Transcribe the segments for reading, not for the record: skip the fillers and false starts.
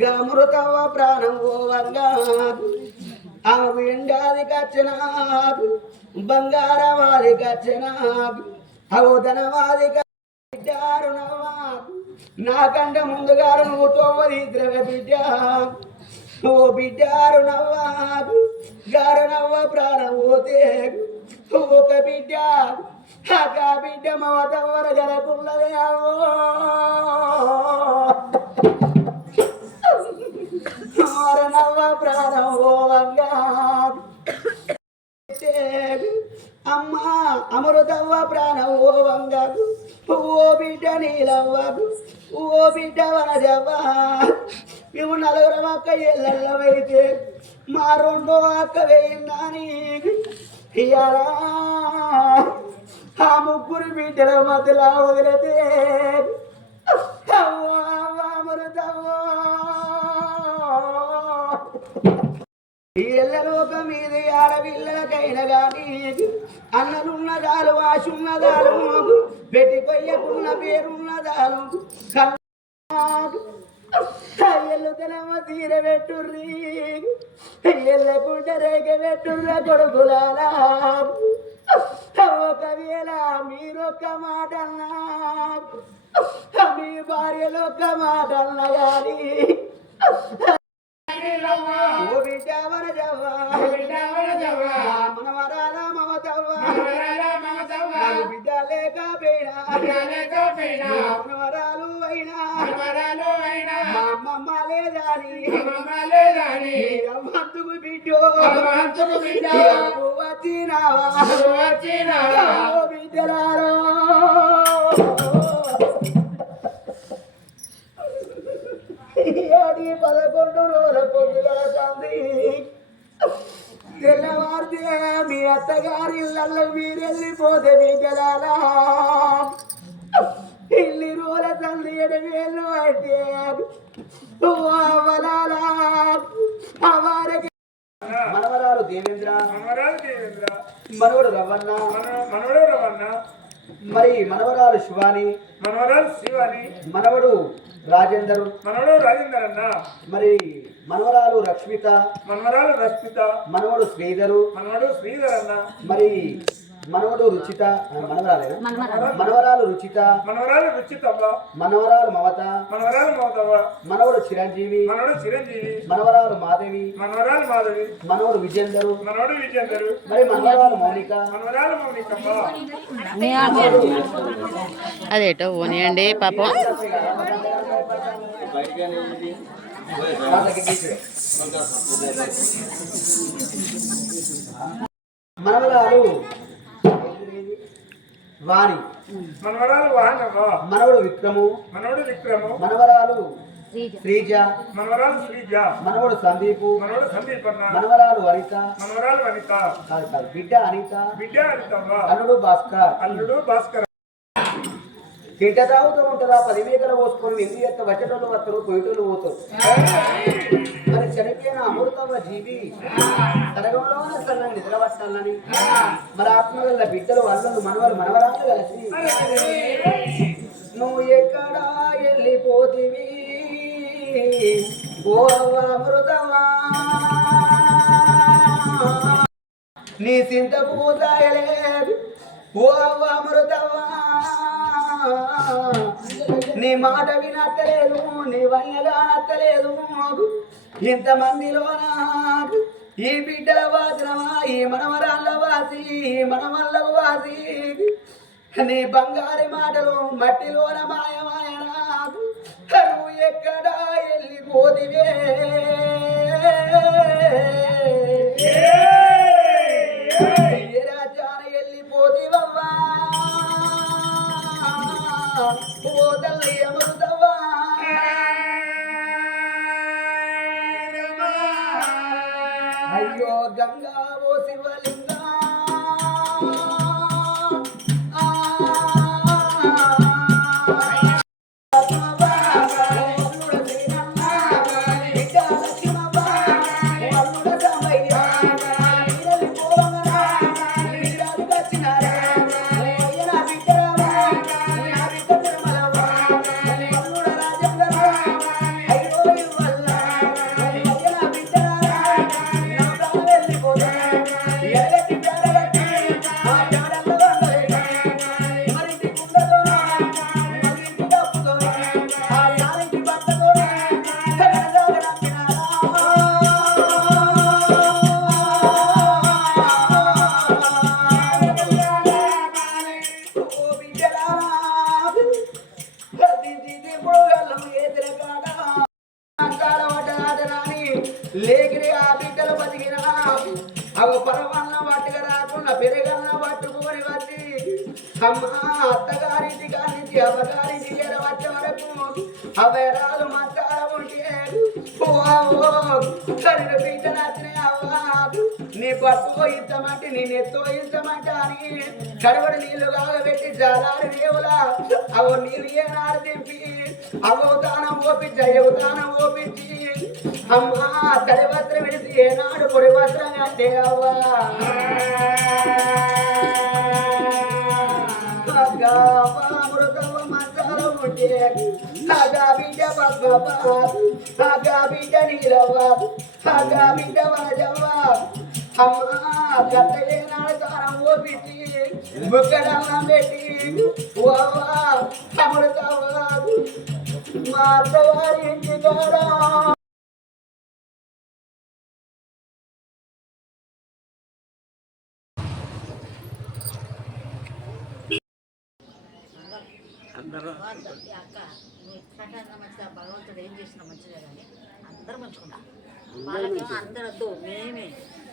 గమృతవ ప్రాణం ఓవంగా ఆమె ఎండాది కచ్చిన బంగారవాది కచ్చిన అవధనవాది బిడ్డారు నవ్వా నాకంటే ముందుగారు నువ్వు తోవది ద్రవ బిడ్డ ఓ బిడ్డారు నవ్వా గారు నవ్వ ప్రాణం పోతే ఒక బిడ్డ ఆ బిడ్డ మమతవ్వర గనకున్నదే అవో నవ్వ ప్రాణం ఓవంగా అమ్మా అమృతవ్వ ప్రాణం ఓవంగా ఓ బిడ్డ నీలవ్వకు ఓ బిడ్డ వనజవ్వ మేము నలుగురం అక్క ఎల్లవైతే మా రెండో అక్క వేయిందని ఇయ్యాలా ఆ ముగ్గురు బిడ్డల మధ్యలో వదిలితే అమృతవ్వ ఈ ఎల్లలోక మీద ఆడపిల్లలకైనా కానీ అన్నలున్నదాలు వాసున్నదాలు పెట్టిపోయకున్న పేరున్నదాలు ఎల్లుతనమ్మ తీర పెట్టుర్రి ఎల్లకుంట రేగ పెట్టుర్ర కొడుకులాలా ఒకవేళ మీరొక్క మాట అన్నా మీ భార్యలొక్క మాట అన్నా కానీ మనవరాల మమతవ్వ బిడ్డ లేకపోయినా మనవరాలు అయినా మా అమ్మమ్మ లేదాని అమ్మంతుకు బిడ్డో వచ్చినావా బిడ్డలారో ఏడి 11 రోజుల పొద్దుగా తండ్రి తెల్లవారితే మీ అత్తగారి ఇళ్ళల్లో మీరెళ్ళిపోతే బిడ్డలారా ఇల్లి రోజుల తండ్రి 7 వేలు అయితే మనవరాలు దేవేంద్ర మనవడు రవణ మరి మనవరాలు శివాని మనవడు రాజేందర్ అన్న మరి మనవరాలు రక్షిత మనవడు శ్రీధరు అన్న మరి మనవడు రుచిత మనవరాలు రుచిత మనవరాలు మమత మనవడు చిరంజీవి మనవరాలు మాధవి మనవడు విజేందరు మరి మనవరాలు మౌనిక అదేటో పోనీయండి పాపం మనవరాలు వాణి మనవడు విక్రము మనవరాలు శ్రీజ మనవడు సందీపు మనవరాలు వనిత బిడ్డ అనిత అల్లుడు భాస్కర్ తింట తాగుతూ ఉంటారా 10 మేకలు పోసుకొని ఎందుకు ఎత్త వచ్చేటోళ్ళు వస్తారు పోయేటోళ్ళు పోతారు మరి చనిపోయిన అమృతమ్మ జీవి తరగంలోనే సన్న నిద్రపట్టాలని మరి ఆత్మగల్ల బిడ్డలు అల్లులు మనవరాలు కలిసి నువ్వు ఎక్కడా వెళ్ళిపోతివి ఓ అమృతమా నీ సింత పూజాయలేదు ఓ అమృతమా నీ మాట వినక్కలేదు నీ వన్యగా నక్కలేదు ఇంతమందిలో నాకు ఈ బిడ్డల వాసనమా ఈ మనవరాళ్ళ వాసి ఈ మనవళ్ళకు వాసి నీ బంగారి మాటలు మట్టిలోన మాయమాయ నాకు నువ్వు ఎక్కడా వెళ్ళిపోతివే ఏ రాజ్యాన వెళ్ళిపోతివమ్మా ఓ తల్లి అమృతవ్వా అయ్యో గంగా ఓ శివలింగా లేకిరి ఆ బిడ్డలు బతికినా అవ పరవన్న పట్టుకు రాకుండా పెరగన్న పట్టుకొని వచ్చి అమ్మా అత్తగారింటి కానించి అమ్మగారింటి చేర వచ్చే వరకు అవరాలు మంచాల ఉంటే కడిన బిడ్డ నచ్చిన అవ్వా నీ పట్టుకో ఇస్తామంటే నీ నెత్తో ఇస్తామంటే అని కడవడి నీళ్లు కాగబెట్టి జాలారి దేవులా అవో నీళ్ళు ఏనాడు దింపి అవతానం ఓపించి అయ్యవతానం ఓపించి అమ్మా తడి వస్త్రం విడిచి ఏనాడు పొడి వస్త్రం అంటే అవ్వా మృతవ మంచాల ఉంటే ఆగా బిడ్డ పద్మవ్వ ఆగా బిడ్డ నీలవ్వ ఆగా బిడ్డ వనజవ్వ అమ్మా కట్టలే నాడు తానం ఓపించి బుక్కడన్నం పెట్టి ఓవా అమృతవ్వ మా అత్తవారి ఇంటి కాడా అందరూ అక్క నువ్వు ఇట్లాంటి మంచిగా భగవంతుడు ఏం చేసినా మంచిదే కానీ అందరూ మంచుకుంటా వాళ్ళకేమో అందరూ వద్దు మేమే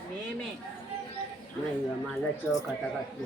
మేమే మళ్ళీ చోకట కట్టు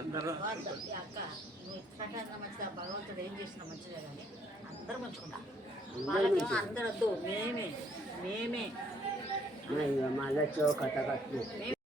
అందరూ అక్క నువ్వు ఇట్లాంటి మంచిగా భగవంతుడు ఏం చేసినా మంచిదే కానీ అందరూ మంచుకుంటా వాళ్ళకేమో అందరూ వద్దు మేమే మేమే మళ్ళీ చోకట కట్టు